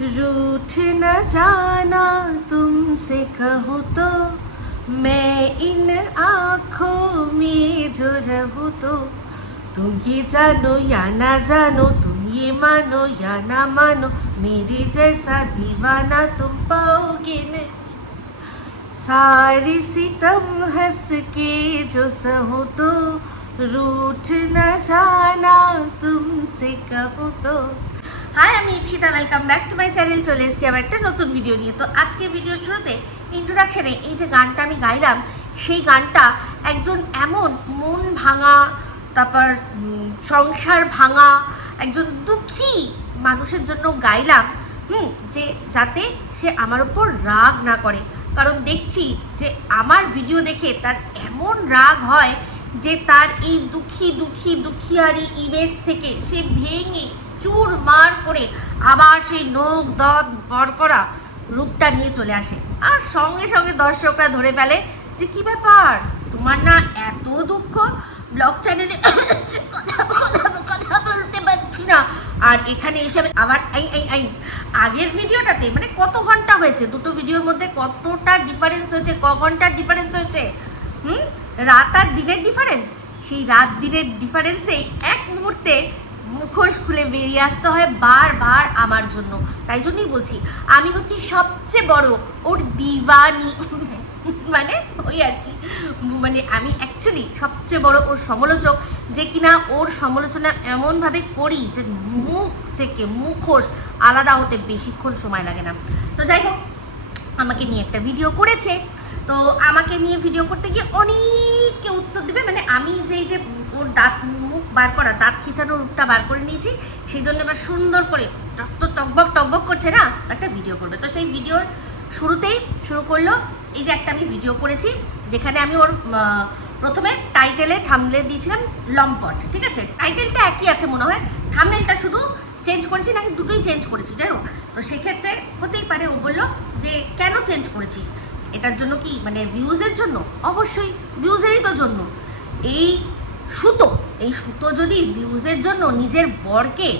रूठ न जाना तुमसे कहूँ तो मैं इन आँखों में जो रहूँ तो तुम ये जानो या ना जानो, तुम ये मानो या ना मानो, मेरे जैसा दीवाना तुम पाओगे नहीं। सारे सितम हंस के जो सहूँ तो रूठ न जाना तुमसे कहूँ तो। হাই, আমি Ipsita, welcome back to my channel. চলে এসেছি আবার একটা নতুন ভিডিও নিয়ে। তো আজকে ভিডিওর শুরুতে ইন্ট্রোডাকশানে এই যে গানটা আমি গাইলাম, সেই গানটা একজন এমন মন ভাঙা, তারপর সংসার ভাঙা একজন দুঃখী মানুষের জন্য গাইলাম, যে যাতে সে আমার ওপর রাগ না করে। কারণ দেখছি যে আমার ভিডিও দেখে তার এমন রাগ হয় যে তার এই দুঃখিয়ারি ইমেজ থেকে সে ভেঙে চুর মার করে আবার সেই নখ দাঁত বার করা রূপটা নিয়ে চলে আসে। আর সঙ্গে সঙ্গে দর্শকরা ধরে ফেলে যে কি ব্যাপার, তোমার না এত দুঃখ, ব্লগ চ্যানেলে কথা বলতে পারছি না, আর এখানে এসে আবার আগের ভিডিওটাতে মানে কত ঘন্টা হয়েছে, দুটো ভিডিওর মধ্যে কতটা ডিফারেন্স হয়েছে, ক ঘন্টার ডিফারেন্স হয়েছে, রাত আর দিনের ডিফারেন্স। সেই রাত দিনের ডিফারেন্সেই এক মুহূর্তে মুখোশ খুলে বেরিয়ে আসতে হয় বারবার আমার জন্য। তাই জন্যই বলছি আমি হচ্ছি সবচেয়ে বড় ওর দিওয়ানি, মানে ওই আর কি, মানে আমি অ্যাকচুয়ালি সবচেয়ে বড় ওর সমালোচক, যে কিনা ওর সমালোচনা এমনভাবে করি যে মুখ থেকে মুখোশ আলাদা হতে বেশিক্ষণ সময় লাগে না। তো যাই হোক, আমাকে নিয়ে একটা ভিডিও করেছে, তো আমাকে নিয়ে ভিডিও করতে গিয়ে অনেকে উত্তর দেবে, মানে আমি যেই যে ওর দাঁত মুখ বার করা, দাঁত খিঁচানোর রূপটা বার করে নিয়েছি, সেই জন্য এবার সুন্দর করে টকবক করছে না, একটা ভিডিও করবে। তো সেই ভিডিওর শুরুতেই শুরু করলো এই যে একটা আমি ভিডিও করেছি, যেখানে আমি ওর প্রথমে টাইটেলে থাম্বনেল দিয়েছিলাম লম্পট, ঠিক আছে, টাইটেলটা একই আছে মনে হয়, থাম্বনেলটা শুধু চেঞ্জ করেছি, নাকি দুটোই চেঞ্জ করেছি, যাই হোক। তো সেক্ষেত্রে হতেই পারে ও বললো যে কেন চেঞ্জ করেছিস, এটার জন্য কি মানে ভিউজের জন্য? অবশ্যই ভিউজেরই তো জন্য। এই সুতো যদি ভিউজের জন্য নিজের বরকে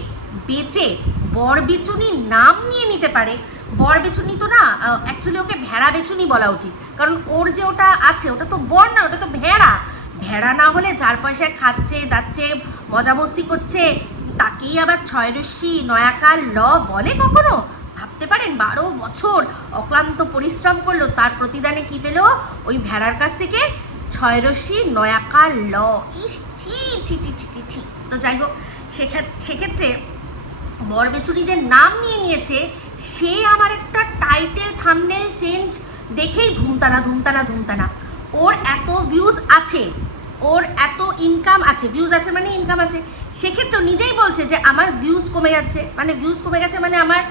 বেচে বর বেচুনি নাম নিয়ে নিতে পারে, বর বেচুনি তো না, অ্যাকচুয়ালি ওকে ভেড়া বেচুনি বলা উচিত, কারণ ওর যে ওটা আছে ওটা তো বর না, ওটা তো ভেড়া। ভেড়া না হলে যার পয়সায় খাচ্ছে দাচ্ছে মজা মস্তি করছে, তাকেই আবার ছয়রশ্মি নয়াকার ল বলে কখনো? ভাবতে পারেন 12 বছর অক্লান্ত পরিশ্রম করলো, তার প্রতিদানে কি পেল? ওই ভেড়ার কাছ থেকে ছয়রশ্মি নয়াকার ল। তো যাই হোক, সেক্ষেত্রে বরবেচুরি যে নাম নিয়ে নিয়েছে, সে আমার একটা টাইটেল থাম্বনেল চেঞ্জ দেখেই ধুমতানা। ওর এত ভিউজ আছে, ওর এত ইনকাম আছে, ভিউজ আছে মানে ইনকাম আছে, সেক্ষেত্রে নিজেই বলছে যে আমার ভিউজ কমে যাচ্ছে, মানে আমার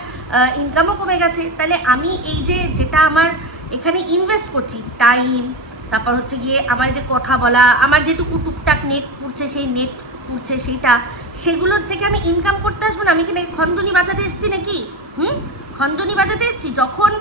ইনকামও কমে গেছে। তাহলে আমি এই যে যেটা আমার এখানে ইনভেস্ট করছি টাইম, তারপর হচ্ছে গিয়ে আমার যে কথা বলা, আমার যেটুকু টুকটাক নেট পুড়ছে, সেই নেট পুড়ছে সেগুলোর থেকে আমি ইনকাম করতে আসবো না? আমি কি নাকি খন্দনি বাঁচাতে এসেছি নাকি? খন্দনি বাজাতে এসেছি? যখন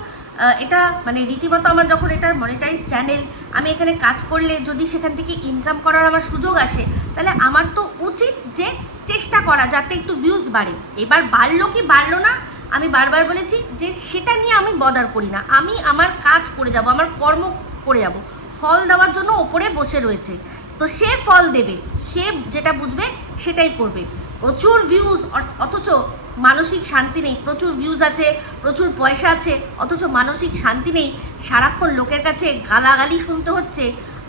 এটা মানে রীতিমতো আমার যখন এটা মনিটাইজ চ্যানেল, আমি এখানে কাজ করলে যদি সেখান থেকে ইনকাম করার আমার সুযোগ আসে, তাহলে আমার তো উচিত যে চেষ্টা করা যাতে একটু ভিউজ বাড়ে। এবার বাড়লো কি বাড়লো না, আমি বারবার বলেছি যে সেটা নিয়ে আমি বদার করি না, আমি আমার কাজ করে যাব, আমার কর্ম করে যাব। ফল দেওয়ার জন্য ওপরে বসে রয়েছে, তো সে ফল দেবে, সে যেটা বুঝবে সেটাই করবে। প্রচুর ভিউজ অথচ মানসিক শান্তি নেই, প্রচুর ভিউজ আছে, প্রচুর পয়সা আছে, অথচ মানসিক শান্তি নেই, সারাক্ষণ লোকের কাছে গালাগালি শুনতে হচ্ছে,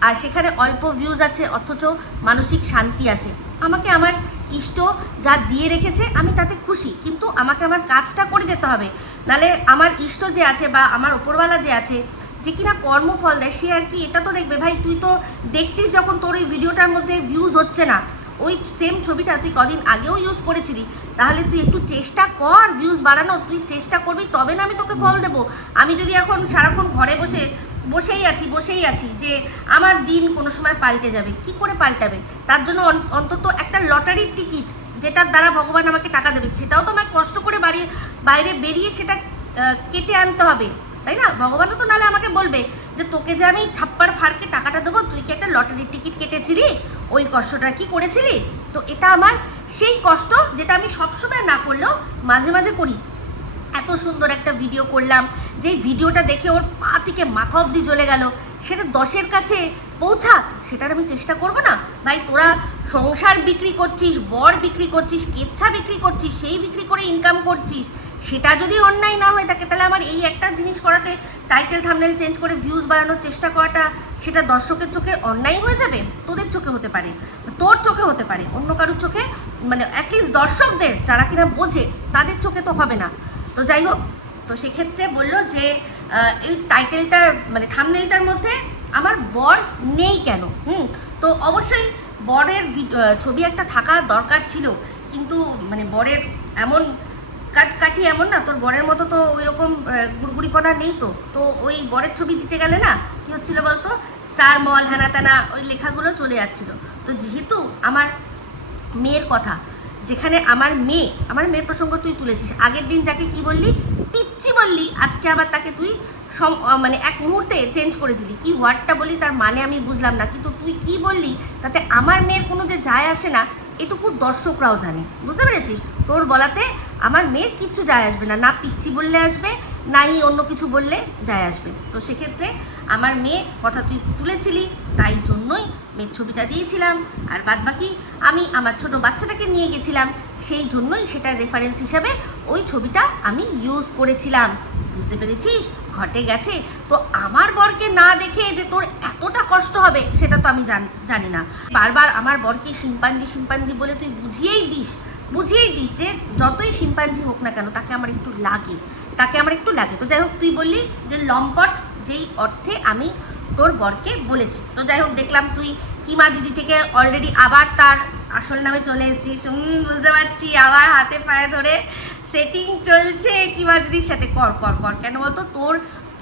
আর সেখানে অল্প ভিউজ আছে অথচ মানসিক শান্তি আছে। আমাকে আমার ইষ্ট যা দিয়ে রেখেছে আমি তাতে খুশি, কিন্তু আমাকে আমার কাজটা করে যেতে হবে, নালে আমার ইষ্ট যে আছে বা আমার ওপরওয়ালা যে আছে, যে কিনা কর্মফল দেয়, সে আর কি এটা তো দেখবে। ভাই তুই তো দেখছিস যখন তোর ওই ভিডিওটার মধ্যে ভিউজ হচ্ছে না, ওই সেম ছবিটা তুই কদিন আগেও ইউজ করেছিলি, তাহলে তুই একটু চেষ্টা কর ভিউজ বাড়ানো, তুই চেষ্টা করবি তবে না আমি তোকে ফল দেবো। আমি যদি এখন সারাক্ষণ ঘরে বসেই আছি যে আমার দিন কোনো সময় পাল্টে যাবে, কি করে পাল্টাবে? তার জন্য অন্তত একটা লটারির টিকিট, যেটার দ্বারা ভগবান আমাকে টাকা দেবে, সেটাও তো আমাকে কষ্ট করে বাইরে বেরিয়ে সেটা কেটে আনতে হবে, তাই না? ভগবানও তো নাহলে আমাকে বলবে যে তোকে যে আমি ছাপ্পার ফাড়কে টাকাটা দেবো, তুই কি একটা লটারির টিকিট কেটেছিলি, ওই কষ্টটা কি করেছিলি? তো এটা আমার সেই কষ্ট যেটা আমি সবসময় না করলেও মাঝে মাঝে করি। এত সুন্দর একটা ভিডিও করলাম, যেই ভিডিওটা দেখে ওর পা থেকে মাথা অবধি জ্বলে গেল, সেটা 10-এর কাছে পৌঁছা, সেটার আমি চেষ্টা করব না? ভাই তোরা সংসার বিক্রি করছিস, বর বিক্রি করছিস, কেচ্ছা বিক্রি করছিস, সেই বিক্রি করে ইনকাম করছিস, সেটা যদি অন্যায় না হয়ে থাকে তাহলে আমার এই একটা জিনিস করাতে, টাইটেল থাম্বনেল চেঞ্জ করে ভিউজ বাড়ানোর চেষ্টা করাটা, সেটা দর্শকের চোখে অন্যায় হয়ে যাবে? তোদের চোখে হতে পারে, তোর চোখে হতে পারে, অন্য কারোর চোখে, মানে অ্যাটলিস্ট দর্শকদের যারা কিনা বোঝে তাদের চোখে তো হবে না। তো যাই হোক, তো সেক্ষেত্রে বললো যে এই টাইটেলটার মানে থাম্বনেলটার মধ্যে আমার বর নেই কেন। তো অবশ্যই বরের ছবি একটা থাকা দরকার ছিল, কিন্তু মানে বরের এমন কাটি এমন না, তোর বরের মতো তো ওই রকম গুড়গুড়িপনা নেই। তো ওই বরের ছবি দিতে গেলে না কী হচ্ছিলো বলতো, স্টার মল হ্যানা ত্যানা ওই লেখাগুলো চলে যাচ্ছিলো। তো যেহেতু আমার মেয়ের কথা, যেখানে আমার মেয়ের প্রসঙ্গ তুই তুলেছিস, আগের দিন যাকে কি বললি, পিচ্ছি বললি, আজকে আবার তাকে তুই মানে এক মুহূর্তে চেঞ্জ করে দিলি। কি ওয়ার্ডটা বলি তার মানে আমি বুঝলাম না, কিন্তু তুই কি বললি তাতে আমার মেয়ের কোনো যে যায় আসে না, এটুকু দর্শকরাও জানে, বুঝতে পেরেছিস? তোর বলাতে আমার মেয়ের কিচ্ছু যায় আসবে না, না পিচ্ছি বললে আসবে, নাই অন্য কিছু বললে যায় আসবে। তো সেক্ষেত্রে আমার মেয়ে কথা তুই তুলেছিলি, তাই জন্যই মেয়ের ছবিটা দিয়েছিলাম। আর বাদবাকি আমি আমার ছোট বাচ্চাটাকে নিয়ে গেছিলাম, সেই জন্যই সেটার রেফারেন্স হিসাবে ওই ছবিটা আমি ইউজ করেছিলাম। বুঝতে পেরেছিস? ঘটে গেছে। তো আমার বরকে না দেখে যে তোর এতটা কষ্ট হবে সেটা তো আমি জানি না। বারবার আমার বরকে শিম্পাঞ্জি বলে তুই বুঝিয়েই দিস যে যতই শিম্পাঞ্জি হোক না কেন তাকে আমার একটু লাগে। তো যাই হোক, তুই বললি যে লম্পট, যেই অর্থে আমি তোর বরকে বলেছি। তো যাই হোক, দেখলাম তুই কিমা দিদি থেকে অলরেডি আবার তার আসল নামে চলে এসেছিস। বুঝতে পারছি, আবার হাতে পায়ে ধরে সেটিং চলছে কিমা দিদির সাথে। কর কেন বলতো, তোর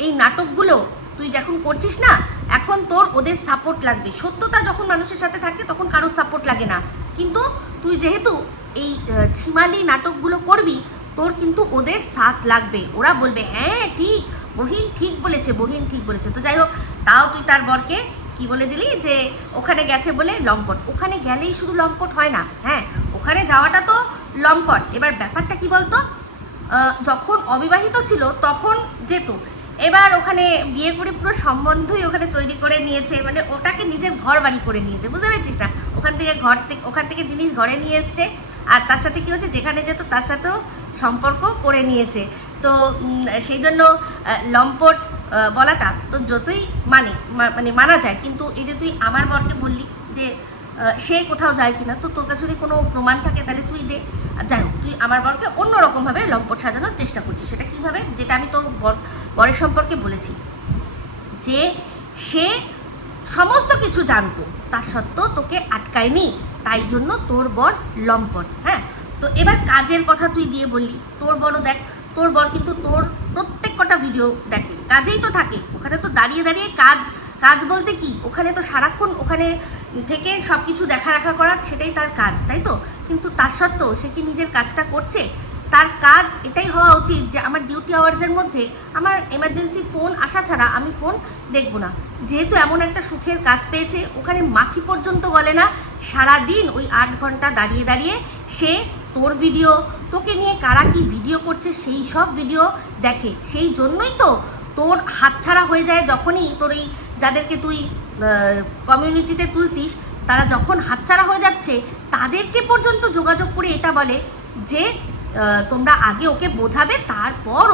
এই নাটকগুলো তুই যখন করছিস না, এখন তোর ওদের সাপোর্ট লাগবে। সত্যতা যখন মানুষের সাথে থাকে তখন কারোর সাপোর্ট লাগে না, কিন্তু তুই যেহেতু এই ছিমালি নাটকগুলো করবি, তোর কিন্তু ওদের সাথ লাগবে। ওরা বলবে হ্যাঁ ঠিক, বহিন ঠিক বলেছে। তো যাই হোক, তাও তুই তার বরকে কি বলে দিলি যে ওখানে গেছে বলে লম্পট। ওখানে গেলেই শুধু লম্পট হয় না, হ্যাঁ, ওখানে যাওয়াটা তো লম্পট। এবার ব্যাপারটা কি বলতো, যখন অবিবাহিত ছিল তখন যেত, এবার ওখানে বিয়ে করে পুরো সম্বন্ধই ওখানে তৈরি করে নিয়েছে, মানে ওটাকে নিজের ঘর বাড়ি করে নিয়েছে। বুঝতে পেরেছিস না? ওখান থেকে জিনিস ঘরে নিয়ে এসছে, আর তার সাথে কী হচ্ছে, যেখানে যেত তার সাথেও সম্পর্ক করে নিয়েছে। তো সেই জন্য লম্পট বলাটা তো যতই মানে মানা যায়, কিন্তু এই যে তুই আমার বরকে বললি যে সে কোথাও যায় কিনা, তো তোর কাছে যদি কোনো প্রমাণ থাকে তাহলে তুই দে। যাই হোক, তুই আমার বরকে অন্যরকমভাবে লম্পট সাজানোর চেষ্টা করছিস। সেটা কীভাবে? যেটা আমি তোর বরের সম্পর্কে বলেছি, যে সে সমস্ত কিছু জানতো, তার সত্ত্বেও তোকে আটকায়নি, তাই জন্য তোর বর লম্পট। হ্যাঁ, তো এবার কাজের কথা তুই দিয়ে বললি, তোর বড় দেখ, তোর বর কিন্তু তোর প্রত্যেক কটা ভিডিও দেখে, কাজেই তো থাকে, ওখানে তো দাঁড়িয়ে কাজ বলতে কি, ওখানে তো সারাক্ষণ ওখানে থেকে সব কিছু দেখা রাখা করা, সেটাই তার কাজ, তাই তো? কিন্তু তার সত্ত্বেও সে কি নিজের কাজটা করছে? তার কাজ এটাই হওয়া উচিত যে আমার ডিউটি আওয়ার্সের মধ্যে আমার এমার্জেন্সি ফোন আসা ছাড়া আমি ফোন দেখবো না। যেহেতু এমন একটা সুখের কাজ পেয়েছে, ওখানে মাছি পর্যন্ত বলে না, সারাদিন ওই 8 ঘন্টা দাঁড়িয়ে সে তোর ভিডিও, তোকে নিয়ে কারা কি ভিডিও করছে সেই সব ভিডিও দেখে। সেই জন্যই তো তোর হাতছাড়া হয়ে যায় যখনই তোর এই যাদেরকে তুই কমিউনিটিতে তুলতিস, তারা যখন হাতছাড়া হয়ে যাচ্ছে তাদেরকে পর্যন্ত যোগাযোগ করে এটা বলে যে তোমরা আগে ওকে বোঝাবে, তারপর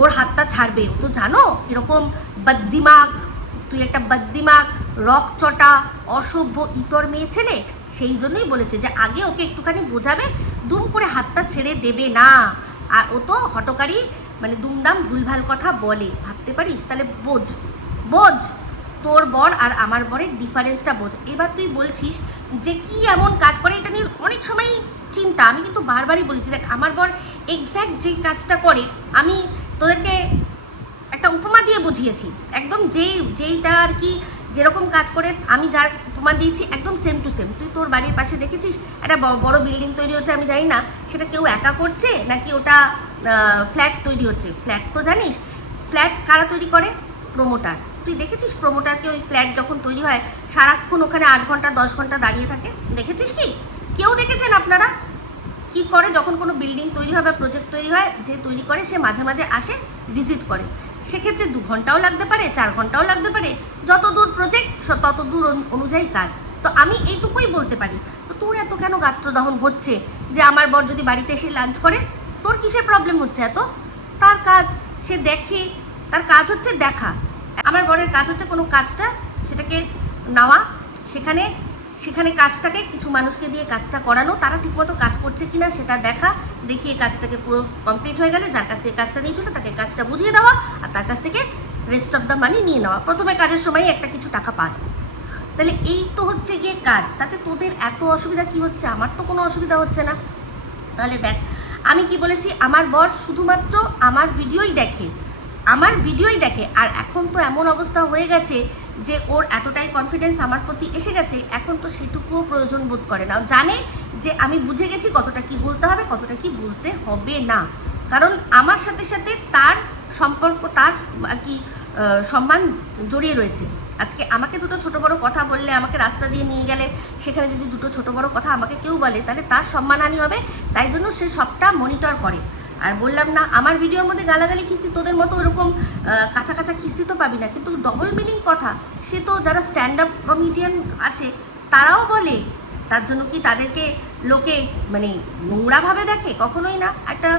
ওর হাতটা ছাড়বে। ও তো জানো এরকম বদ্দিমাগ, তুই একটা বদ্দিমাগ, রকচটা, অসভ্য ইতর মেয়ে ছেলে, সেই জন্যই বলেছে যে আগে ওকে একটুখানি বোঝাবে, দুম করে হাতটা ছেড়ে দেবে না। আর ও তো হটকারী, মানে দুমদাম ভুলভাল কথা বলে, ভাবতে পারিস? তাহলে বোঝ তোর বর আর আমার বরের ডিফারেন্সটা বোঝ। এবার তুই বলছিস যে কি এমন কাজ করে, এটা নিয়ে অনেক সময় চিন্তা। আমি কিন্তু বারবারই বলেছি, দেখ আমার বর এক্স্যাক্ট যে কাজটা করে, আমি তোদেরকে একটা উপমা দিয়ে বুঝিয়েছি, একদম যেইটা আর কি, যেরকম কাজ করে আমি যার উপমা দিয়েছি একদম সেম টু সেম। তুই তোর বাড়ির পাশে দেখেছিস একটা বড় বিল্ডিং তৈরি হচ্ছে, আমি জানি না সেটা কেউ একা করছে নাকি ওটা ফ্ল্যাট তৈরি হচ্ছে। ফ্ল্যাট তো জানিস, ফ্ল্যাট কারা তৈরি করে? প্রমোটার। তুই দেখেছিস প্রমোটারকে? ওই ফ্ল্যাট যখন তৈরি হয় সারাক্ষণ ওখানে 8 ঘন্টা 10 ঘন্টা দাঁড়িয়ে থাকে, দেখেছিস কি? কেউ দেখেছেন আপনারা? কি করে যখন কোনো বিল্ডিং তৈরি হয় বা প্রজেক্ট তৈরি হয়, যে তৈরি করে সে মাঝে মাঝে আসে, ভিজিট করে। সেক্ষেত্রে 2 ঘন্টাও লাগতে পারে, 4 ঘন্টাও লাগতে পারে, যত দূর প্রজেক্ট তত দূর অনুযায়ী কাজ। তো আমি এইটুকুই বলতে পারি। তো তোর এত কেন গাত্রদাহন হচ্ছে যে আমার বর যদি বাড়িতে এসে লাঞ্চ করে, তোর কিসের প্রবলেম হচ্ছে এত? তার কাজ সে দেখে, তার কাজ হচ্ছে দেখা। আমার বরের কাজ হচ্ছে কোনো কাজটা সেটাকে নেওয়া, সেখানে কাজটাকে কিছু মানুষকে দিয়ে কাজটা করানো, তারা ঠিকমতো কাজ করছে কিনা সেটা দেখা, দেখিয়ে কাজটাকে পুরো কমপ্লিট হয়ে গেলে যার কাছে কাজটা নিয়েছিল তাকে কাজটা বুঝিয়ে দেওয়া, আর তার কাছ থেকে রেস্ট অফ দ্য মানি নিয়ে নেওয়া। প্রথমে কাজের সময় একটা কিছু টাকা পায়। তাহলে এই তো হচ্ছে গিয়ে কাজ। তাতে তোদের এত অসুবিধা কি হচ্ছে? আমার তো কোনো অসুবিধা হচ্ছে না। তাহলে দেখ, আমি কি বলেছি, আমার বর শুধুমাত্র আমার ভিডিওই দেখে। আর এখন তো এমন অবস্থা হয়ে গেছে যে ওর এতটাই কনফিডেন্স আমার প্রতি এসে গেছে, এখন তো সেটুকুও প্রয়োজন বোধ করে না। জানে যে আমি বুঝে গেছি কতটা কি বলতে হবে, কতটা কি বলতে হবে না। কারণ আমার সাথে সাথে তার সম্পর্ক, তার আর কি সম্মান জড়িয়ে রয়েছে। আজকে আমাকে দুটো ছোট বড় কথা বললে, আমাকে রাস্তা দিয়ে নিয়ে গেলে সেখানে যদি দুটো ছোট বড় কথা আমাকে কেউ বলে, তাহলে তার সম্মানহানি হবে। তাই জন্য সে সবটা মনিটর করে। আর বললাম না, আমার ভিডিওর মধ্যে গালাগালি খিস্তি তোদের মতো ওরকম কাঁচা কাঁচা খিস্তি তো পাবি না, কিন্তু ডবল মিনিং কথা সে তো যারা স্ট্যান্ড আপ কমেডিয়ান আছে তারাও বলে। তার জন্য কি তাদেরকে লোকে মানে নোংরাভাবে দেখে? কখনোই না। একটা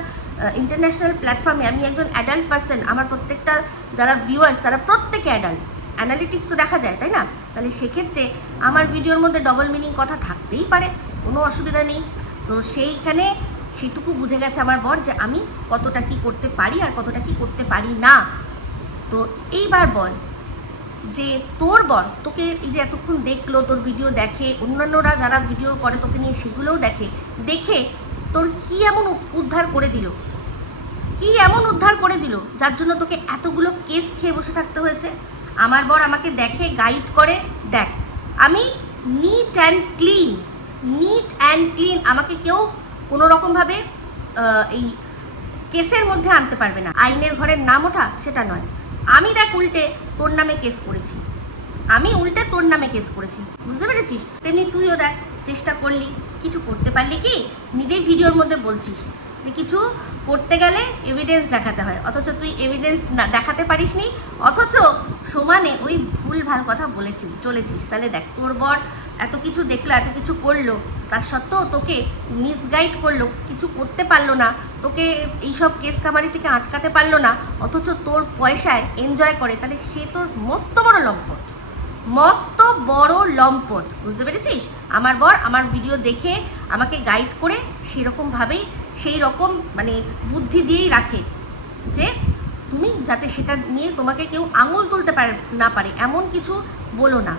ইন্টারন্যাশনাল প্ল্যাটফর্মে আমি একজন অ্যাডাল্ট পার্সন, আমার প্রত্যেকটা যারা ভিউয়ার্স তারা প্রত্যেকে অ্যাডাল্ট, অ্যানালিটিক্স তো দেখা যায়, তাই না? তাহলে সেক্ষেত্রে আমার ভিডিওর মধ্যে ডবল মিনিং কথা থাকতেই পারে, কোনো অসুবিধা নেই। তো সেইখানে সেটুকু বুঝে গেছে আমার বর যে আমি কতটা কি করতে পারি আর কতটা কি করতে পারি না। তো এইবার বল যে তোর বর তোকে এই যে এতক্ষণ দেখলো, তোর ভিডিও দেখে, অন্যান্যরা যারা ভিডিও করে তোকে নিয়ে সেগুলোও দেখে তোর কি এমন উদ্ধার করে দিল যার জন্য তোকে এতগুলো কেস খেয়ে বসে থাকতে হয়েছে? আমার বর আমাকে দেখে, গাইড করে। দেখ, আমি নিট অ্যান্ড ক্লিন, আমাকে কেউ কোনো রকমভাবে এই কেসের মধ্যে আনতে পারবে না। আইনের ঘরের নাম ওঠা সেটা নয়। আমি দেখ উল্টে তোর নামে কেস করেছি, বুঝতে পেরেছিস? তেমনি তুইও দেখ চেষ্টা করলি, কিছু করতে পারলি কি? নিজেই ভিডিওর মধ্যে বলছিস যে কিছু করতে গেলে এভিডেন্স দেখাতে হয়, অথচ তুই এভিডেন্স না দেখাতে পারিস নি, অথচ সমানে ওই ভুলভাল কথা চলেছিস। তাহলে দেখ, তোর বর এত কিছু দেখলো, এত কিছু করলো, তার সত্ত্বেও তোকে মিসগাইড করলো, কিছু করতে পারলো না, তোকে এইসব কেস কামারি থেকে আটকাতে পারলো না, অথচ তোর পয়সায় এনজয় করে। তাহলে সে তোর মস্ত বড় লম্পট, বুঝতে পেরেছিস? আমার বর আমার ভিডিও দেখে আমাকে গাইড করে সেরকমভাবেই সেই রকম মানে বুদ্ধি দিয়েই রাখে যে তুমি যাতে সেটা নিয়ে তোমাকে কেউ আঙুল তুলতে না পারে এমন কিছু বলো না,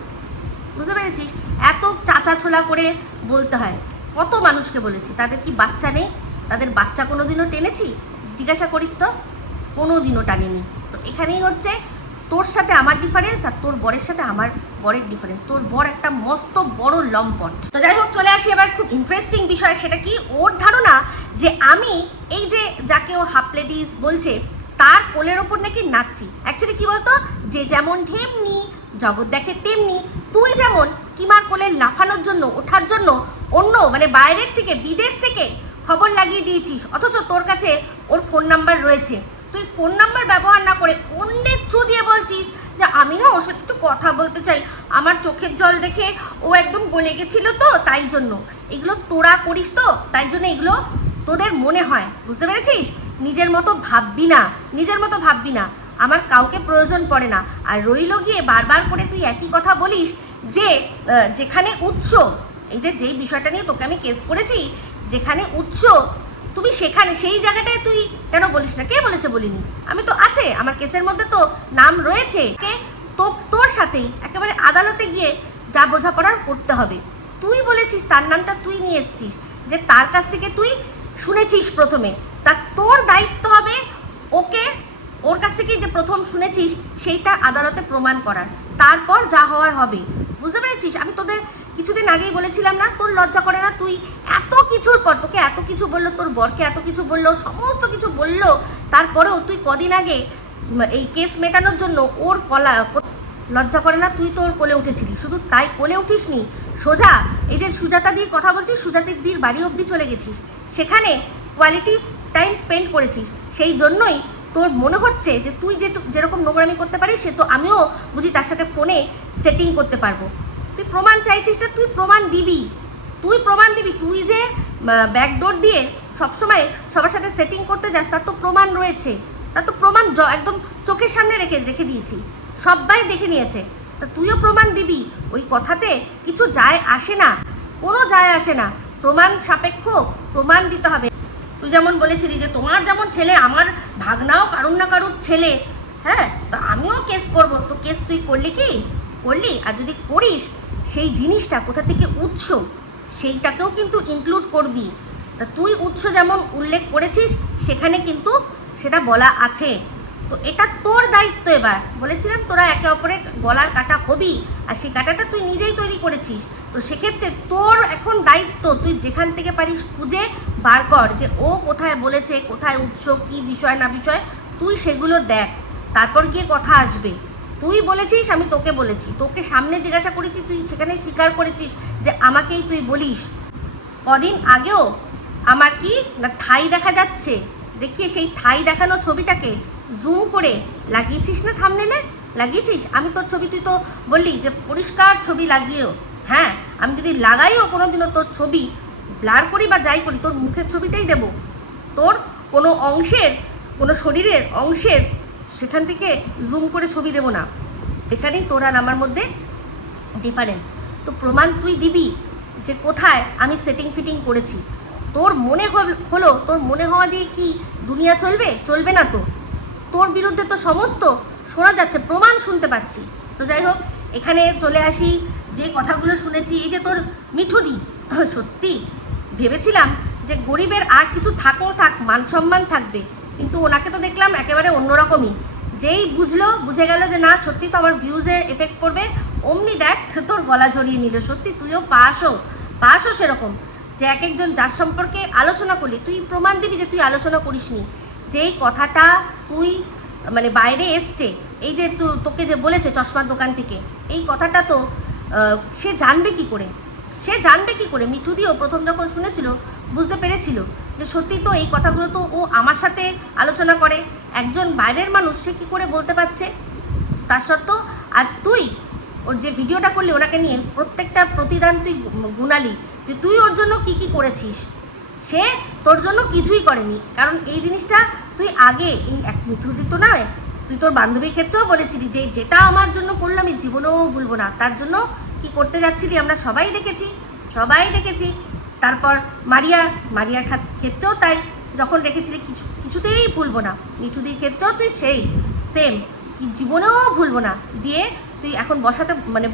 বুঝতে পেরেছিস? এত চাচা ছোলা করে বলতে হয়। কত মানুষকে বলেছি, তাদের কি বাচ্চা নেই? তাদের বাচ্চা কোনো দিনও টেনেছি? জিজ্ঞাসা করিস তো, কোনো দিনও টানিনি। তো এখানেই হচ্ছে তোর সাথে আমার ডিফারেন্স আর তোর বরের সাথে আমার বরের ডিফারেন্স। তোর বর একটা মস্ত বড় লম্পট। তো যাই হোক, চলে আসি এবার খুব ইন্টারেস্টিং বিষয়। সেটা কি? ওর ধারণা যে আমি এই যে যাকে ও হাফ লেডিস বলছে তার কোলের ওপর নাকি নাচছি। অ্যাকচুয়ালি কি বলতো, যে যেমন ঢেমনি জগৎ দেখে তেমনি, তুই যেমন কিমার কোলে লাফানোর জন্য, ওঠার জন্য অন্য মানে বাইরের থেকে, বিদেশ থেকে খবর লাগিয়ে দিয়েছিস, অথচ তোর কাছে ওর ফোন নাম্বার রয়েছে। তুই ফোন নাম্বার ব্যবহার না করে অন্যের থ্রু দিয়ে বলছিস যে আমি না ওর সাথে একটু কথা বলতে চাই, আমার চোখের জল দেখে ও একদম গলে গেছিল তো তাই জন্য। এগুলো তোরা করিস তো, তাই জন্য এগুলো তোদের মনে হয়, বুঝতে পেরেছিস? নিজের মতো ভাববি না। আমার কাউকে প্রয়োজন পড়ে না। আর রইল গিয়ে বারবার করে তুই একই কথা বলিস যে যেখানে উৎস, এই যে যেই বিষয়টা নিয়ে তোকে আমি কেস করেছি, যেখানে উৎস তুমি সেখানে সেই জায়গাটায় তুই কেন বলিস না? কে বলেছে বলিনি? আমি তো আছে, আমার কেসের মধ্যে তো নাম রয়েছে। তোর সাথেই একেবারে আদালতে গিয়ে যা বোঝাপড়ার করতে হবে। তুই বলেছিস, তার নামটা তুই নিয়ে এসছিস, যে তার কাছ থেকে তুই শুনেছিস প্রথমে, তা তোর দায়িত্ব হবে ওর কাছ থেকে যে প্রথম শুনেছিস সেইটা আদালতে প্রমাণ করার, তারপর যা হওয়ার হবে, বুঝতে পেরেছিস? আমি তোদের কিছুদিন আগেই বলেছিলাম না, তোর লজ্জা করে না? তুই এত কিছুর পর, তোকে এত কিছু বললো, তোর বরকে এত কিছু বললো, সমস্ত কিছু বললো, তারপরেও তুই কদিন আগে এই কেস মেটানোর জন্য ওর লজ্জা করে না? তুই তো ওর কোলে উঠেছিলি। শুধু তাই কোলে উঠিসনি, সোজা এই যে সুজাতাদির কথা বলছিস, সুজাতাদির বাড়ি অবধি চলে গেছিস, সেখানে কোয়ালিটি টাইম স্পেন্ড করেছিস, সেই জন্যই তোর মনে হচ্ছে যে তুই যেরকম নোংরামি করতে পারিস সে তো আমিও বুঝি তার সাথে ফোনে সেটিং করতে পারবো। তুই প্রমাণ চাইছিস না, তুই প্রমাণ দিবি, তুই যে ব্যাকডোর দিয়ে সবসময় সবার সাথে সেটিং করতে যাস তার তো প্রমাণ রয়েছে, তার তো প্রমাণ একদম চোখের সামনে রেখে দিয়েছি, সবাই দেখে নিয়েছে। তা তুইও প্রমাণ দিবি, ওই কথাতে কিছু যায় আসে না, কোনো যায় আসে না, প্রমাণ সাপেক্ষ প্রমাণ দিতে হবে। তুই যেমন বলেছিলি যে তোমার যেমন ছেলে আমার ভাগনাও কারুর না কারুর ছেলে, হ্যাঁ, তো আমিও কেস করব, তো কেস তুই করলি কি? করলি? আর যদি করিস সেই জিনিসটা কোথা থেকে উৎস সেইটাকেও কিন্তু ইনক্লুড করবি। তা তুই উৎস যেমন উল্লেখ করেছিস সেখানে কিন্তু সেটা বলা আছে, তো এটা তোর দায়িত্ব। এবার বলেছিলাম তোরা একে অপরের গলার কাটা হবি, আর সেই কাটাটা তুই নিজেই তৈরি করেছিস, তো সেক্ষেত্রে তোর এখন দায়িত্ব তুই যেখান থেকে পারিস খুঁজে বার কর যে ও কোথায় বলেছে, কোথায় উৎস, কী বিষয় না বিষয়, তুই সেগুলো দেখ, তারপর গিয়ে কথা আসবে। তুই বলেছিস আমি তোকে বলেছি, তোকে সামনে জিজ্ঞাসা করেছি, তুই সেখানে স্বীকার করেছিস যে আমাকেই তুই বলিস। কদিন আগেও আমার কি না থাই দেখা যাচ্ছে, দেখিয়ে সেই থাই দেখানো ছবিটাকে জুম করে লাগিয়েছিস না, থাম্বনেলে লাগিয়েছিস। আমি তোর ছবি, তুই তো বললি যে পরিষ্কার ছবি লাগিয়েও, হ্যাঁ আমি যদি লাগাইও কোনোদিনও তোর ছবি ব্লার করি বা যাই করি, তোর মুখের ছবিটাই দেব, তোর কোনো অংশের, কোনো শরীরের অংশের সেখান থেকে জুম করে ছবি দেব না। এখানেই তোর আর আমার মধ্যে ডিফারেন্স। তো প্রমাণ তুই দিবি যে কোথায় আমি সেটিং ফিটিং করেছি। তোর মনে হলো, তোর মনে হওয়া দিয়ে কি দুনিয়া চলবে? চলবে না তো। তোর বিরুদ্ধে তো সমস্ত শোনা যাচ্ছে, প্রমাণ শুনতে পাচ্ছি। তো যাই হোক, এখানে চলে আসি, যে কথাগুলো শুনেছি, এই যে তোর মিঠুদি, সত্যি ভেবেছিলাম যে গরিবের আর কিছু থাকলেও থাক, মান সম্মান থাকবে, কিন্তু ওনাকে তো দেখলাম একেবারে অন্যরকমই। যেই বুঝে গেল যে না সত্যি তো আমার ভিউজে এফেক্ট পড়বে, অমনি দেখ তোর গলা জড়িয়ে নিল। সত্যি তুইও পাসও সেরকম, যে এক একজন যার সম্পর্কে আলোচনা করলি, তুই প্রমাণ দিবি যে তুই আলোচনা করিসনি। যেই কথাটা তুই মানে বাইরে এসছে, এই যে তোকে যে বলেছে চশমার দোকান থেকে, এই কথাটা তো সে জানবে কি করে? মিঠুদিও প্রথম যখন শুনেছিল বুঝতে পেরেছিল যে সত্যি তো এই কথাগুলো তো ও আমার সাথে আলোচনা করে, একজন বাইরের মানুষ সে কী করে বলতে পারছে। তার সত্ত্বেও আজ তুই ওর যে ভিডিওটা করলি ওনাকে নিয়ে, প্রত্যেকটা প্রতিদান তুই গুনালি যে তুই ওর জন্য কী করেছিস। সে তোর জন্য কিছুই করেনি, কারণ এই জিনিসটা তুই আগে এই এক মিঠুদি তো নয়, তুই তোর বান্ধবীর ক্ষেত্রেও বলেছিলি যে যেটা আমার জন্য করলো আমি জীবনেও ভুলবো না। তার জন্য কি করতে যাচ্ছিলি আমরা সবাই দেখেছি। তারপর মারিয়ার ক্ষেত্রেও তাই, যখন রেখেছিলি কিছুতেই ভুলবো না। মিঠুদির ক্ষেত্রেও তুই সেই সেম, জীবনেও ভুলবো না দিয়ে তুই এখন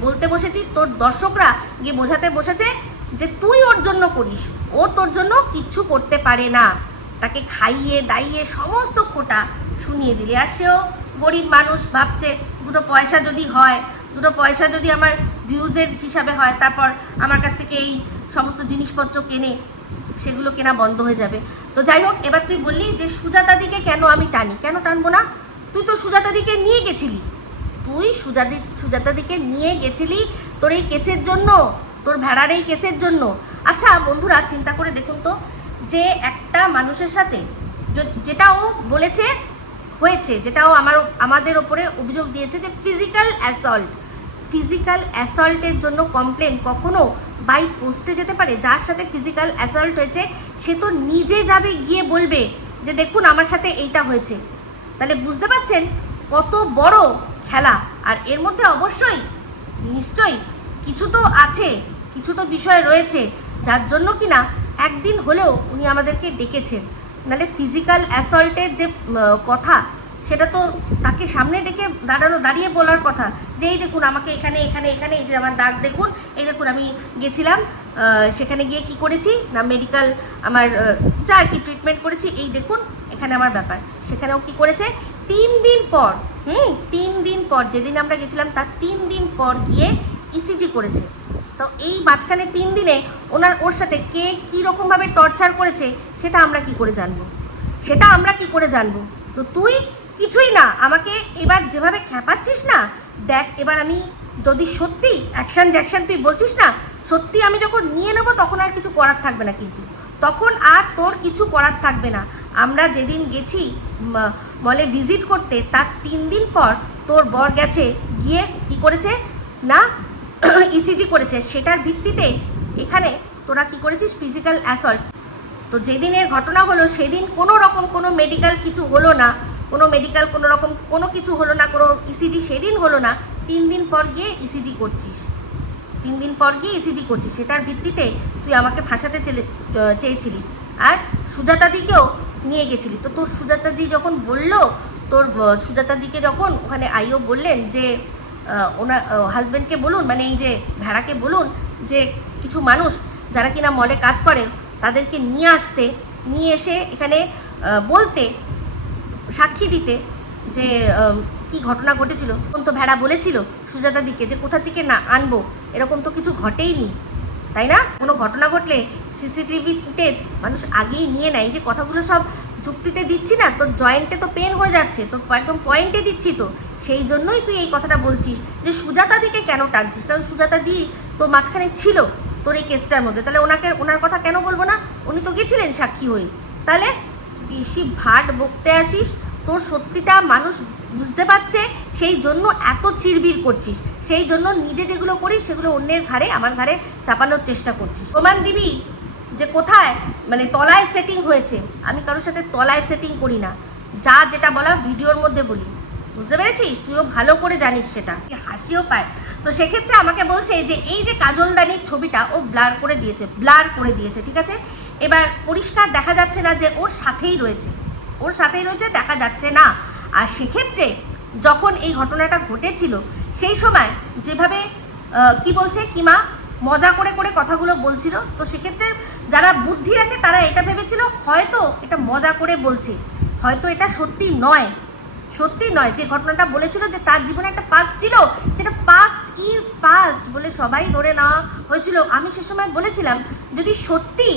বলতে বসেছিস। তোর দর্শকরা গিয়ে বোঝাতে বসেছে যে তুই ওর জন্য করিস, ও তোর জন্য কিচ্ছু করতে পারে না। তাকে খাইয়ে দাইয়ে সমস্ত খোটা শুনিয়ে দিলে, আর সেও গরিব মানুষ, ভাবছে দুটো পয়সা যদি আমার ভিউজের হিসাবে হয়, তারপর আমার কাছ থেকে এই সমস্ত জিনিসপত্র কেনে, সেগুলো কেনা বন্ধ হয়ে যাবে। তো যাই হোক, এবার তুই বললি যে সুজাতাদিকে কেন আমি টানি, কেন টানবো না? তুই তো সুজাতাদিকে নিয়ে গেছিলি, সুজাতাদিকে নিয়ে গেছিলি তোর এই কেসের জন্য, তোর ভেড়ার এই কেসের জন্য। আচ্ছা বন্ধুরা, চিন্তা করে দেখুন তো, যে একটা মানুষের সাথে যেটা ও বলেছে হয়েছে, যেটা ও আমাদের ওপরে অভিযোগ দিয়েছে যে ফিজিক্যাল অ্যাসল্টের জন্য কমপ্লেন কখনো বাই পোস্টে যেতে পারে? যার সাথে ফিজিক্যাল অ্যাসল্ট হয়েছে সে তো নিজে যাবে, গিয়ে বলবে যে দেখুন আমার সাথে এইটা হয়েছে। তাহলে বুঝতে পারছেন কত বড় খেলা। আর এর মধ্যে অবশ্যই নিশ্চয়ই কিছু তো আছে, কিছু তো বিষয় রয়েছে যার জন্য কিনা একদিন হলেও উনি আমাদেরকে ডেকেছেন। নাহলে ফিজিক্যাল অ্যাসল্টের যে কথা, সেটা তো তাকে সামনে ডেকে দাঁড়িয়ে বলার কথা যে এই দেখুন আমাকে এখানে এই যে আমার দাগ দেখুন, এই দেখুন আমি গেছিলাম সেখানে গিয়ে কি করেছি না মেডিকেল আমার যা আর কি ট্রিটমেন্ট করেছি, এই দেখুন এখানে আমার ব্যাপার। সেখানেও কি করেছে 3 দিন পর, 3 দিন পর, যেদিন আমরা গেছিলাম তার 3 দিন পর গিয়ে ইসিজি করেছে। তো এই মাঝখানে 3 দিনে ওর সাথে কে কীরকমভাবে টর্চার করেছে সেটা আমরা কি করে জানবো? তো তুই কিছুই না, আমাকে এবার যেভাবে খেপাচ্ছিস না, দেখ এবার আমি যদি সত্যি অ্যাকশন তুই বলছিস না, সত্যি আমি যখন নিয়ে নেবো তখন আর কিছু করার থাকবে না, কিন্তু তখন আর তোর কিছু করার থাকবে না। আমরা যেদিন গেছি মলে ভিজিট করতে তার 3 দিন পর তোর বর গেছে, গিয়ে কি করেছে না ইসিজি করেছে, সেটার ভিত্তিতে এখানে তোরা কি করেছিস ফিজিক্যাল অ্যাসল্ট। তো যেদিনের ঘটনা হলো সেদিন কোনো রকম কোনো মেডিকেল কিছু হলো না, কোনো মেডিকেল কোনো রকম কোনো কিছু হলো না, কোনো ইসিজি সেদিন হলো না। 3 দিন পর গিয়ে ইসিজি করছিস, 3 দিন পর গিয়ে ইসিজি করছিস, সেটার ভিত্তিতে তুই আমাকে ফাঁসাতে চেয়েছিলি আর সুজাতাদিকেও নিয়ে গেছিলি। তো তোর সুজাতাদি যখন বললো, তোর সুজাতাদিকে যখন ওখানে আইও বললেন যে ওনার হাজব্যান্ডকে বলুন, মানে এই যে ভেড়াকে বলুন যে কিছু মানুষ যারা কিনা মলে কাজ করে তাদেরকে নিয়ে আসতে, নিয়ে এসে এখানে বলতে, সাক্ষী দিতে যে কি ঘটনা ঘটেছিল। তখন তো ভেড়া বলেছিল সুজাতাদিকে যে কোথা থেকে না আনবো, এরকম তো কিছু ঘটেইনি, তাই না? কোনো ঘটনা ঘটলে সিসিটিভি ফুটেজ মানুষ আগেই নিয়ে নেয়। যে কথাগুলো সব যুক্তিতে দিচ্ছি না, তোর জয়েন্টে তো পেন হয়ে যাচ্ছে, তোর একদম পয়েন্টে দিচ্ছি, তো সেই জন্যই তুই এই কথাটা বলছিস যে সুজাতাদিকে কেন টানছিস, কারণ সুজাতাদি তো মাঝখানে ছিল তোর এই কেসটার মধ্যে, তাহলে ওনার কথা কেন বলবো না? উনি তো গেছিলেন সাক্ষী হয়ে। তাহলে বেশি ভাট বকতে আসিস, তোর সত্যিটা মানুষ বুঝতে পারছে, সেই জন্য এত চিরবির করছিস, সেই জন্য নিজে যেগুলো করিস সেগুলো অন্যের ঘাড়ে, আমার ঘাড়ে চাপানোর চেষ্টা করছিস। প্রমাণ দিবি যে কোথায় মানে তলায় সেটিং হয়েছে। আমি কারোর সাথে তলায় সেটিং করি না, যা যেটা বলা ভিডিওর মধ্যে বলি, বুঝতে পেরেছিস? তুইও ভালো করে জানিস সেটা, হাসিও পায়। তো সেক্ষেত্রে আমাকে বলছে যে এই যে কাজলদানির ছবিটা ও ব্লার করে দিয়েছে, ঠিক আছে? এবার পরিষ্কার দেখা যাচ্ছে না যে ওর সাথেই রয়েছে, দেখা যাচ্ছে না। আর সেক্ষেত্রে যখন এই ঘটনাটা ঘটেছিল সেই সময় যেভাবে কি বলছে কিমা মজা করে করে কথাগুলো বলছিল, তো সেক্ষেত্রে যারা বুদ্ধি রাখে তারা এটা ভেবেছিল হয়তো এটা মজা করে বলছে, হয়তো এটা সত্যি নয় যে ঘটনাটা বলেছিল যে তার জীবনে একটা পাস্ট ছিল, সেটা পাস্ট ইজ পাস্ট বলে সবাই ধরে নেওয়া হয়েছিল। আমি সে সময় বলেছিলাম যদি সত্যি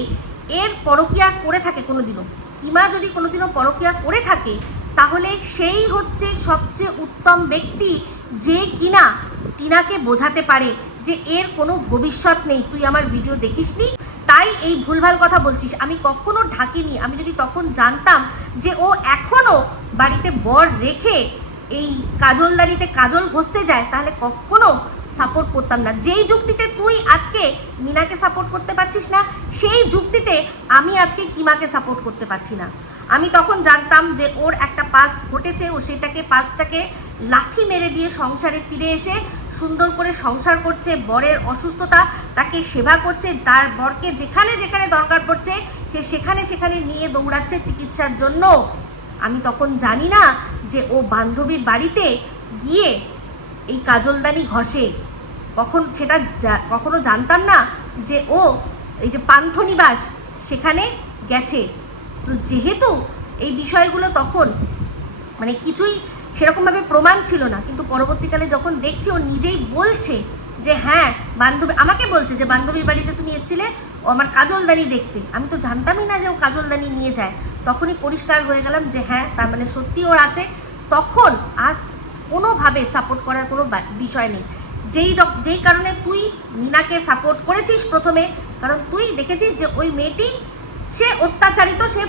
এর পরকীয়া করে থাকে কোনোদিনও, কিমা যদি কোনোদিনও পরকীয়া করে থাকে, তাহলে সেই হচ্ছে সবচেয়ে উত্তম ব্যক্তি যে কিনা টিনাকে বোঝাতে পারে যে এর কোনো ভবিষ্যৎ নেই। তুই আমার ভিডিও দেখিসনি তাই এই ভুলভাল কথা বলছিস। আমি কখনো ঢাকিনি। আমি যদি তখন জানতাম যে ও এখনও বাড়িতে বর রেখে এই কাজলদারিতে কাজল ঘষতে যায়, তাহলে কখনো সাপোর্ট করতাম না। যেই যুক্তিতে তুই আজকে মিনাকে সাপোর্ট করতে পারছিস না, সেই যুক্তিতে আমি আজকে কিমাকে সাপোর্ট করতে পারছি না। আমি তখন জানতাম যে ওর একটা পাস্ট ঘটেছে, ও সেটাকে পাস্টটাকে লাথি মেরে দিয়ে সংসারে ফিরে এসে সুন্দর করে সংসার করছে, বরের অসুস্থতা তাকে সেবা করছে, তার বরকে যেখানে যেখানে দরকার পড়ছে সে সেখানে নিয়ে দৌড়াচ্ছে চিকিৎসার জন্য। আমি তখন জানি না যে ও বান্ধবীর বাড়িতে গিয়ে এই কাজলদানি ঘষে, কখনো জানতাম না যে ও এই যে পান্থনিবাস সেখানে গেছে। তো যেহেতু এই বিষয়গুলো তখন মানে কিছুই সেরকমভাবে প্রমাণ ছিল না, কিন্তু পরবর্তীকালে যখন দেখছি ও নিজেই বলছে যে হ্যাঁ বান্ধবী আমাকে বলছে যে বান্ধবীর বাড়িতে তুমি এসেছিলে ও আমার কাজলদানি দেখতে, আমি তো জানতামই না যে ও কাজলদানি নিয়ে যায়। তখনই পরিষ্কার হয়ে গেলাম যে হ্যাঁ তার মানে সত্যি ওর আছে। তখন আর কোনোভাবে সাপোর্ট করার কোনো বিষয় নেই। যেই কারণে তুই মিনাকে সাপোর্ট করেছিস প্রথমে, কারণ তুই দেখেছিস যে ওই মেয়েটি সে অত্যাচারিত, সে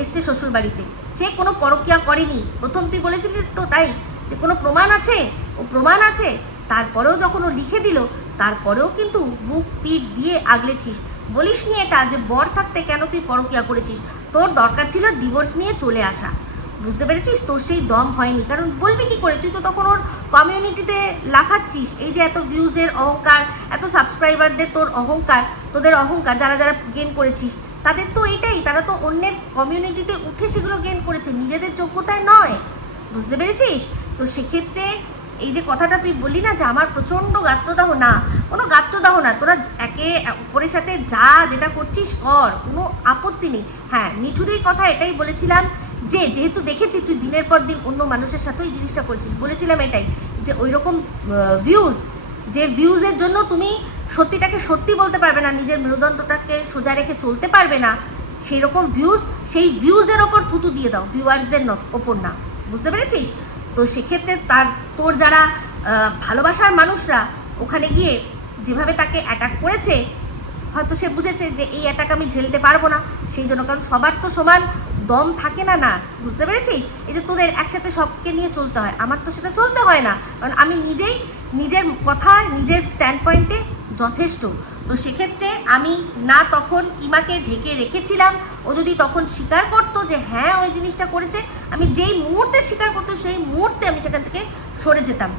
এসছে শ্বশুর বাড়িতে, সে কোনো পরকীয়া করেনি। প্রথম তুই বলেছিলি তো তাই যে কোনো প্রমাণ আছে, ও প্রমাণ আছে। তারপরেও যখন ও লিখে দিল, তারপরেও কিন্তু বুক পিঠ দিয়ে আগলেছিস। বলিস নি এটা যে বর থাকতে কেন তুই পরকীয়া করেছিস, তোর দরকার ছিল ডিভোর্স নিয়ে চলে আসা। বুঝতে পেরেছিস? তোর সেই দম হয়নি, কারণ বলবি কি করে, তুই তো তখন ওর কমিউনিটিতে লাফাচ্ছিস। এই যে এত ভিউজের অহংকার, এত সাবস্ক্রাইবারদের তোর অহংকার, তোদের অহংকার যারা যারা গেন করেছিস তাদের তো এটাই, তারা তো অন্যের কমিউনিটিতে উঠে সেগুলো গেন করেছে, নিজেদের যোগ্যতায় নয়। বুঝতে পেরেছিস? তো সেক্ষেত্রে এই যে কথাটা তুই বললি না যে আমার প্রচণ্ড গাত্রদাহ, না কোনো গাত্রদাহ না, তোরা একে অপরের সাথে যেটা করছিস কর, কোনো আপত্তি নেই। হ্যাঁ মিঠুদের কথা এটাই বলেছিলাম যে যেহেতু দেখেছি তুই দিনের পর দিন অন্য মানুষের সাথে ওই জিনিসটা করছিস, বলেছিলাম এটাই যে ওই রকম ভিউজের জন্য তুমি সত্যিটাকে সত্যি বলতে পারবে না, নিজের মেরুদণ্ডটাকে সোজা রেখে চলতে পারবে না, সেই রকম সেই ভিউজের ওপর থুতু দিয়ে দাও, ভিউয়ার্সদের ওপর না। বুঝতে পেরেছিস? তো সেক্ষেত্রে তোর যারা ভালোবাসার মানুষরা ওখানে গিয়ে যেভাবে তাকে অ্যাটাক করেছে, হয়তো সে বুঝেছে যে এই অ্যাটাক আমি ঝেলতে পারবো না, সেই জন্য। কারণ সবার তো সমান দম থাকে না, না বুঝতে পেরেছিস? এই যে তোদের একসাথে সবকে নিয়ে চলতে হয়, আমার তো সেটা চলতে হয় না, কারণ আমি নিজেই নিজের কথা নিজের স্ট্যান্ড পয়েন্টে যথেষ্ট। তো সেক্ষেত্রে আমি না তখন ইমাকে ঢেকে রেখেছিলাম, ও যদি তখন স্বীকার করতো যে হ্যাঁ ওই জিনিসটা করেছে, আমি যেই মুহূর্তে স্বীকার করতো সেই মুহূর্তে আমি সেখান থেকে সরে যেতাম।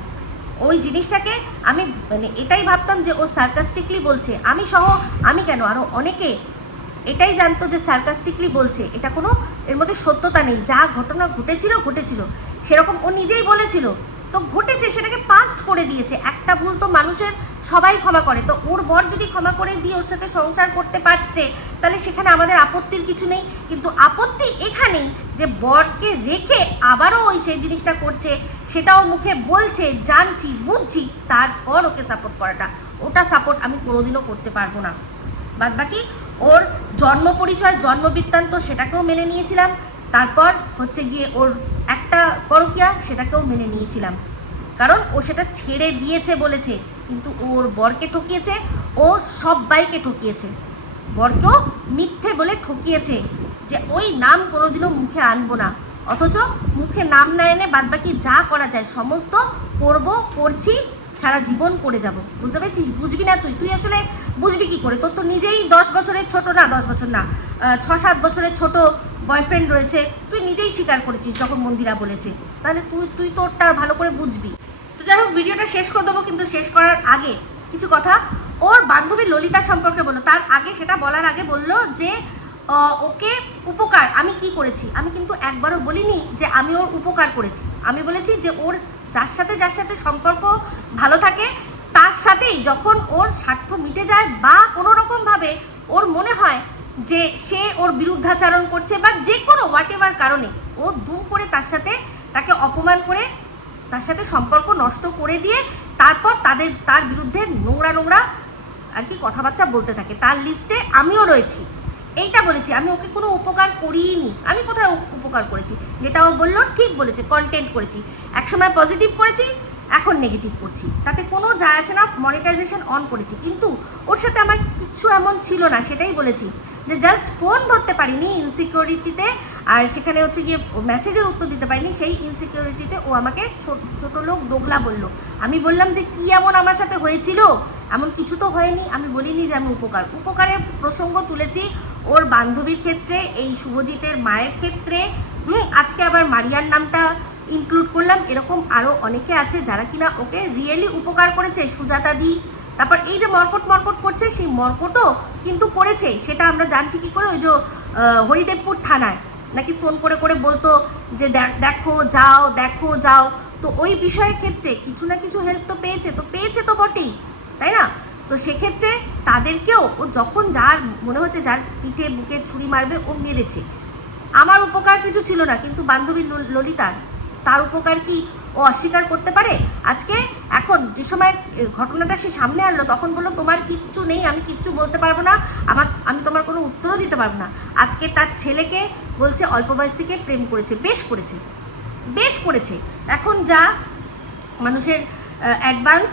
ওই জিনিসটাকে আমি মানে এটাই ভাবতাম যে ও সার্কাস্টিকলি বলছে, আমি সহ, আমি কেন আরও অনেকে এটাই জানতো যে সার্কাস্টিকলি বলছে, এটা কোনো এর মধ্যে সত্যতা নেই, যা ঘটনা ঘটেছিল সেরকম ও নিজেই বলেছিল, তো ঘটেছে, সেটাকে পাস্ট করে দিয়েছে। একটা ভুল তো মানুষের সবাই ক্ষমা করে, তো ওর বর যদি ক্ষমা করে দিয়ে ওর সাথে সংসার করতে পারছে, তাহলে সেখানে আমাদের আপত্তির কিছু নেই। কিন্তু আপত্তি এখানেই যে বরকে রেখে আবারও ওই সেই জিনিসটা করছে, সেটাও মুখে বলছে, জানছি বুঝছি, তারপর ওকে সাপোর্ট করাটা, ওটা সাপোর্ট আমি কোনোদিনও করতে পারবো না। বাদ বাকি ওর জন্ম পরিচয়, জন্ম বৃত্তান্ত, সেটাকেও মেনে নিয়েছিলাম। তারপর হচ্ছে গিয়ে ওর একটা পরকীয়া, সেটাকেও মেনে নিয়েছিলাম, কারণ ও সেটা ছেড়ে দিয়েছে বলেছে। কিন্তু ওর বরকে ঠকিয়েছে, ও সবাইকে ঠকিয়েছে, বরকেও মিথ্যে বলে ঠকিয়েছে যে ওই নাম কোনোদিনও মুখে আনবো না। অথচ মুখে নাম না এনে বাদবাকি যা করা যায় সমস্ত করবো, করছি, সারা জীবন করে যাব। বুঝতে পেরেছিস? বুঝবি না তুই আসলে বুঝবি কি করে? তোর তো নিজেই 10 বছরের ছোট, না 10 বছর না, 6-7 বছরের ছোট বয়ফ্রেন্ড রয়েছে, তুই নিজেই স্বীকার করেছিস যখন মন্দিরা বলেছে, তাহলে তুই তোরটা ভালো করে বুঝবি। তো যাই হোক, ভিডিওটা শেষ করে দেবো, কিন্তু শেষ করার আগে কিছু কথা ওর বান্ধবী ললিতা সম্পর্কে বললো। তার আগে, সেটা বলার আগে বললো যে ওকে উপকার আমি কি করেছি। আমি কিন্তু একবারও বলিনি যে আমি ওর উপকার করেছি, আমি বলেছি যে ওর যার সাথে সম্পর্ক ভালো থাকে, তার সাথেই যখন ওর স্বার্থ মিটে যায় বা কোনো রকমভাবে ওর মনে হয় যে সে ওর বিরুদ্ধাচরণ করছে বা যে কোনো হোয়াটএভার কারণে, ও দুম করে তাকে অপমান করে তার সাথে সম্পর্ক নষ্ট করে দিয়ে তারপর তার বিরুদ্ধে নোংরা আর কি কথাবার্তা বলতে থাকে। তার লিস্টে আমিও রয়েছি, এইটা বলেছি। আমি ওকে কোনো উপকার করিনি, আমি কোথায় উপকার করেছি? যেটা ও বললো ঠিক বলেছে, কন্টেন্ট করেছি, একসময় পজিটিভ করেছি, এখন নেগেটিভ করছি, তাতে কোনো যায় আসে না। মনিটাইজেশন অন করেছি, কিন্তু ওর সাথে আমার কিছু এমন ছিল না, সেটাই বলেছি, যে জাস্ট ফোন ধরতে পারিনি ইনসিকিউরিটিতে, আর সেখানে হচ্ছে গিয়ে মেসেজের উত্তর দিতে পারিনি, সেই ইনসিকিউরিটিতে ও আমাকে ছোট লোক দোগলা বলল। আমি বললাম যে কি এমন আমার সাথে হয়েছিল? এমন কিছু তো হয়নি। আমি বলিনি যে আমি উপকারের প্রসঙ্গ তুলেছি ওর বান্ধবীর ক্ষেত্রে, এই শুভজিতের মায়ের ক্ষেত্রে, আজকে আবার মারিয়ার নামটা ইনক্লুড করলাম। এরকম আরও অনেকে আছে যারা কিনা ওকে রিয়েলি উপকার করেছে, সুজাতা দি। তারপর এই যে মর্কট করছে, সেই মর্কটও কিন্তু করেছে, সেটা আমরা জানছি কি করে, ওই যে হরিদেবপুর থানায় নাকি ফোন করে বলতো যে দেখো যাও, তো ওই বিষয়ের ক্ষেত্রে কিছু না কিছু হেল্প তো পেয়েছে তো বটেই, তাই না? তো সেক্ষেত্রে তাদেরকেও ও যখন যার মনে হচ্ছে যার পিঠে বুকে ছুরি মারবে ও মেরেছে। আমার উপকার কিছু ছিল না, কিন্তু বান্ধবী ললিতার, তার উপকার কি ও অস্বীকার করতে পারে? আজকে এখন যে সময় ঘটনাটা সে সামনে আনলো, তখন বললো তোমার কিচ্ছু নেই, আমি কিচ্ছু বলতে পারবো না, আমি তোমার কোনো উত্তরও দিতে পারবো না। আজকে তার ছেলেকে বলছে অল্প বয়সীকে প্রেম করেছে, বেশ করেছে। এখন যা মানুষের অ্যাডভান্স,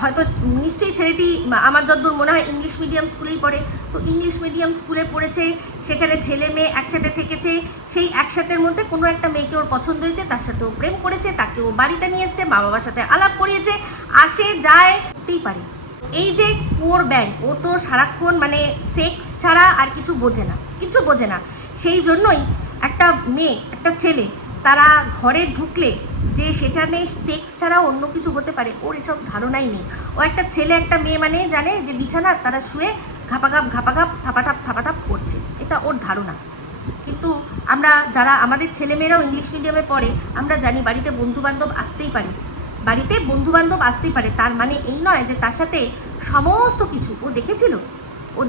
হয়তো নিশ্চয়ই ছেলেটি, আমার যতদূর মনে হয় ইংলিশ মিডিয়াম স্কুলেই পড়ে, তো ইংলিশ মিডিয়াম স্কুলে পড়েছে, সেখানে ছেলে মেয়ে একসাথে থেকেছে, সেই একসাথের মধ্যে কোনো একটা মেয়েকে ওর পছন্দ হয়েছে, তার সাথে ও প্রেম করেছে, তাকে ও বাড়িতে নিয়ে এসছে, মা বাবার সাথে আলাপ করিয়েছে, আসে যায়, হতেই পারে। এই যে কুয়োর ব্যাং, ও তো সারাক্ষণ মানে সেক্স ছাড়া আর কিছু বোঝে না, সেই জন্যই একটা মেয়ে একটা ছেলে তারা ঘরে ঢুকলে যে সেটা নেই, সেক্স ছাড়া অন্য কিছু হতে পারে, ওর এসব ধারণাই নেই। ও একটা ছেলে একটা মেয়ে মানে জানে যে বিছানা তারা শুয়ে ঘাপাঘাপ থাপাথাপ করছে, এটা ওর ধারণা। কিন্তু আমরা যারা আমাদের ছেলেমেয়েরাও ইংলিশ মিডিয়ামে পড়ে, আমরা জানি বাড়িতে বন্ধুবান্ধব আসতেই পারে, তার মানে এই নয় যে তার সাথে সমস্ত কিছু ও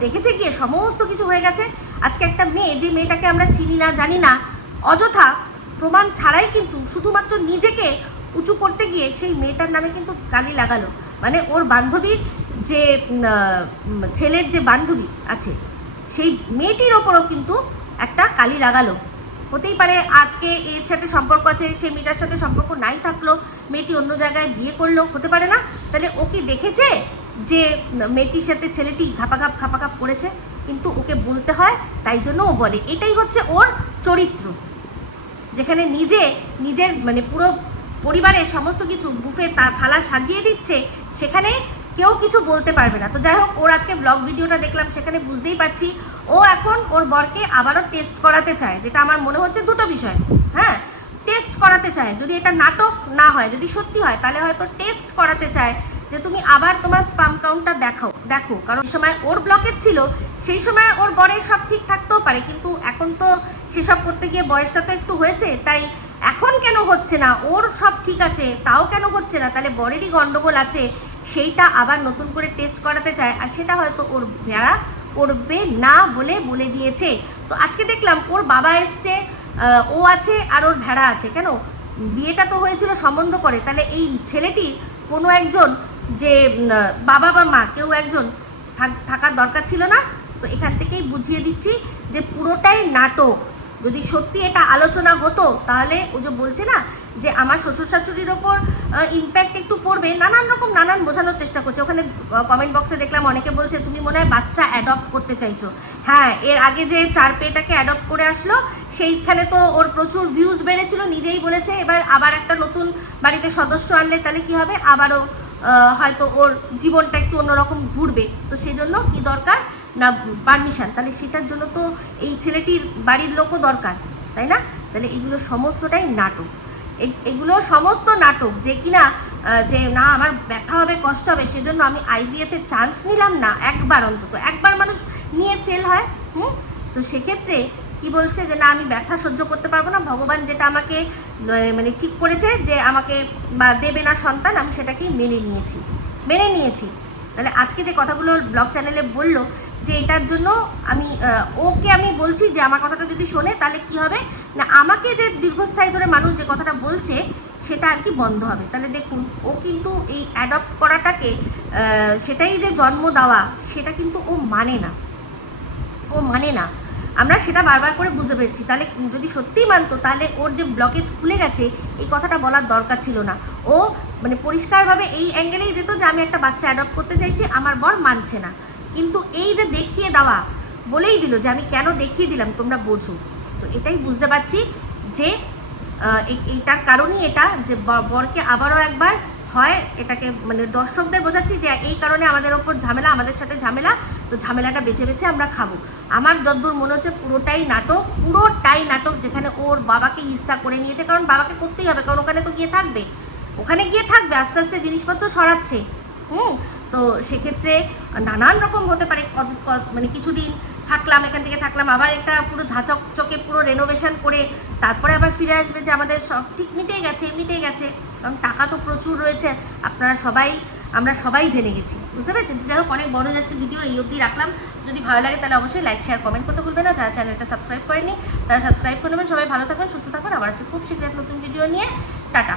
দেখেছে গিয়ে সমস্ত কিছু হয়ে গেছে। আজকে একটা মেয়ে, যে মেয়েটাকে আমরা চিনি না জানি না, অযথা প্রমাণ ছাড়াই কিন্তু শুধুমাত্র নিজেকে উঁচু করতে গিয়ে সেই মেয়েটার নামে কিন্তু গালি লাগালো। মানে ওর বান্ধবীর যে ছেলের যে বান্ধবী আছে, সেই মেয়েটির ওপরও কিন্তু একটা কালি লাগালো। হতেই পারে আজকে এর সাথে সম্পর্ক আছে, সেই মেয়েটার সাথে সম্পর্ক নাই থাকলো, মেয়েটি অন্য জায়গায় বিয়ে করলো, হতে পারে না? তাহলে ও কি দেখেছে যে মেয়েটির সাথে ছেলেটি ঘাপাঘাপ করেছে, কিন্তু ওকে বলতে হয়, তাই জন্য ও বলে। এটাই হচ্ছে ওর চরিত্র, যেখানে নিজের মানে পুরো পরিবারের সমস্ত কিছু বুফে থালা সাজিয়ে দিচ্ছে, সেখানে কেউ কিছু বলতে পারবে না। তো যাই হোক, ওর আজকে ব্লগ ভিডিওটা দেখলাম, সেখানে বুঝতেই পারছি ও এখন ওর বরকে আবারও টেস্ট করাতে চায়, যেটা আমার মনে হচ্ছে দুটো বিষয়। হ্যাঁ, টেস্ট করাতে চায়, যদি এটা নাটক না হয়, যদি সত্যি হয়, তাহলে হয়তো টেস্ট করাতে চায় যে তুমি আবার তোমার স্পাম কাউন্টটা দেখো। কারণ এই সময় ওর ব্লকেজ ছিল, সেই সময় ওর বরের সব ঠিক থাকতেও পারে, কিন্তু এখন তো সেসব করতে গিয়ে বয়সটা তো একটু হয়েছে, তাই এখন কেন হচ্ছে না, ওর সব ঠিক আছে তাও কেন হচ্ছে না, তাহলে বরেরই গন্ডগোল আছে, সেইটা আবার নতুন করে টেস্ট করাতে চায়। আর সেটা হয়তো ওর ভেড়া করবে না বলে দিয়েছে। তো আজকে দেখলাম ওর বাবা এসছে, ও আছে আর ওর ভেড়া আছে। কেন, বিয়েটা তো হয়েছিল সম্বন্ধ করে, তাহলে এই ছেলেটি কোনো একজন যে বাবা বা মা কেউ একজন থাকার দরকার ছিল না। তো এখান থেকেই বুঝিয়ে দিচ্ছি যে পুরোটাই নাটক। যদি সত্যি এটা আলোচনা হতো, তাহলে ও যে বলছে না যে আমার শ্বশুর শাশুড়ির ওপর ইম্প্যাক্ট একটু পড়বে, নানান বোঝানোর চেষ্টা করছে। ওখানে কমেন্ট বক্সে দেখলাম অনেকে বলছে তুমি মনে হয় বাচ্চা অ্যাডপ্ট করতে চাইছো। হ্যাঁ, এর আগে যে 4 পেটাকে অ্যাডপ্ট করে আসলো, সেইখানে তো ওর প্রচুর ভিউজ বেড়েছিল, নিজেই বলেছে। এবার আবার একটা নতুন বাড়িতে সদস্য আনলে তাহলে কি হবে, আবারও হয়তো ওর জীবনটা একটু অন্যরকম ঘুরবে। তো সেই জন্য কি দরকার না পারমিশন, তাহলে সেটার জন্য তো এই ছেলেটির বাড়ির লোকও দরকার, তাই না? তাহলে এগুলো সমস্তটাই নাটক, এগুলো সমস্ত নাটক। যে কিনা যে না আমার ব্যথা হবে, কষ্ট হবে, সেজন্য আমি IVF এর চান্স নিলাম না। অন্তত একবার মানুষ নিয়ে ফেল হয়। তো সেক্ষেত্রে কি বলছে যে না আমি ব্যথা সহ্য করতে পারবো না, ভগবান যেটা আমাকে মানে ঠিক করেছে যে আমাকে বা দেবে না সন্তান, আমি সেটাকেই মেনে নিয়েছি। তাহলে আজকে যে কথাগুলো ব্লগ চ্যানেলে বললো, যে এটার জন্য ওকে আমি বলছি যে আমার কথাটা যদি শোনে, তাহলে কি হবে না আমাকে যে দীর্ঘস্থায়ী ধরে মানুষ যে কথাটা বলছে সেটা আর কি বন্ধ হবে। তাহলে দেখুন, ও কিন্তু এই অ্যাডপ্ট করাটাকে সেটাই যে জন্ম দেওয়া, সেটা কিন্তু ও মানে না। আমরা সেটা বারবার করে বুঝতে পেরেছি। তাহলে যদি সত্যিই মানতো, তাহলে ওর যে ব্লকেজ খুলে গেছে, এই কথাটা বলার দরকার ছিল না। ও মানে পরিষ্কারভাবে এই অ্যাঙ্গেলেই যেত যে আমি একটা বাচ্চা অ্যাডপ্ট করতে চাইছি, আমার বর মানছে না। কিন্তু এই যে দেখিয়ে দেওয়া, বলেই দিল যে আমি কেন দেখিয়ে দিলাম তোমরা বোঝো। তো এটাই বুঝতে পারছি যে এইটার কারণই এটা, যে বরকে আবারও একবার হয় এটাকে মানে দর্শকদের বোঝাচ্ছি যে এই কারণে আমাদের ওপর ঝামেলা, আমাদের সাথে ঝামেলা, তো ঝামেলাটা বেছে আমরা খাবো। আমার যতদূর মনে হচ্ছে পুরোটাই নাটক, যেখানে ওর বাবাকে হিস্সা করে নিয়েছে। কারণ বাবাকে করতেই হবে, কারণ ওখানে গিয়ে থাকবে আস্তে আস্তে জিনিসপত্র সরাচ্ছে। তো সেক্ষেত্রে নানান রকম হতে পারে। মানে কিছুদিন এখান থেকে থাকলাম, আবার একটা পুরো ঝাঁচকচকে পুরো রেনোভেশন করে তারপরে আবার ফিরে আসবে যে আমাদের সব ঠিক মিটে গেছে। কারণ টাকা তো প্রচুর রয়েছে, আমরা সবাই জেনে গেছি, বুঝতে পেরেছেন? যাই হোক, অনেক বড় যাচ্ছে ভিডিও, এই অবধি রাখলাম। যদি ভালো লাগে তাহলে অবশ্যই লাইক, শেয়ার, কমেন্ট করতে ভুলবেন না। যারা চ্যানেলটা সাবস্ক্রাইব করেনি তারা সাবস্ক্রাইব করে নেবেন। সবাই ভালো থাকবেন, সুস্থ থাকবেন। আবার আছে খুব শীঘ্রই নতুন ভিডিও নিয়ে। টাটা।